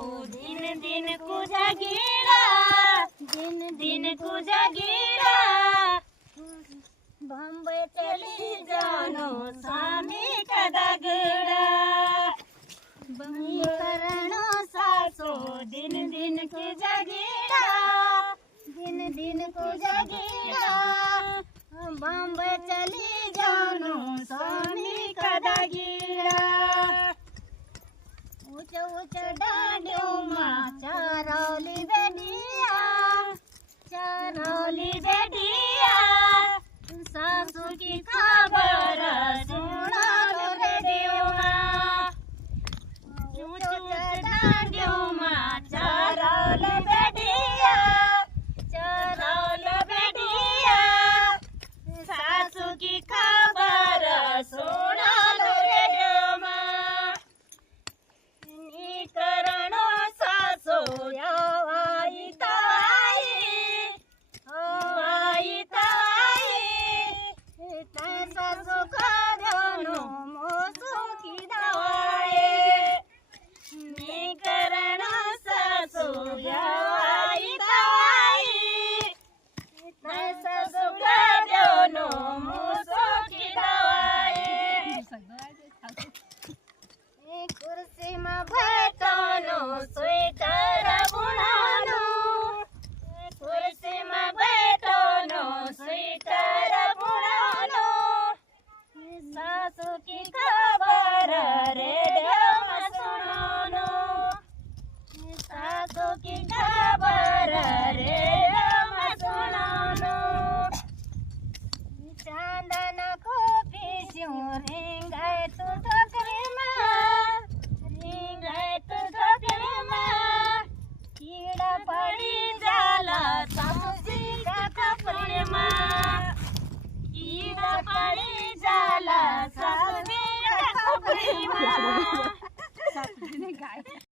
दिन दिन को जागीरा दिन दिन को जागीरा बम्बई चली जानो स्वामी का दगड़ा करणो सासो दिन दिन को जागीरा दिन दिन को जागीरा बम्बई चली जानो स्वामी का दगड़ा ऊंच ऊंच डांडियों माँ चरौली बेटिया सासू की खबर सुना लो रेडियो माँ ऊंच ऊंच डांडियों माँ चरौली बेटिया सासू की खबर सुना लो रेडियो माँ करणो सासो आई ताई सासू करणो मोसू की दवाई करणो सासो आई ताई सासू करणो मोसू की दवाई कुर्सी में बैठनो स्वेटर बुनानो कुर्सी में बैठनो स्वेटर बुनानो सासू की खबर रेडियो में सुनानो सासू की खबर रेडियो में सुनानो चांदन को पीछू रेंगे तू ठोकरी में कीड़ा पड़ी जाला सासू जी का कपड़े में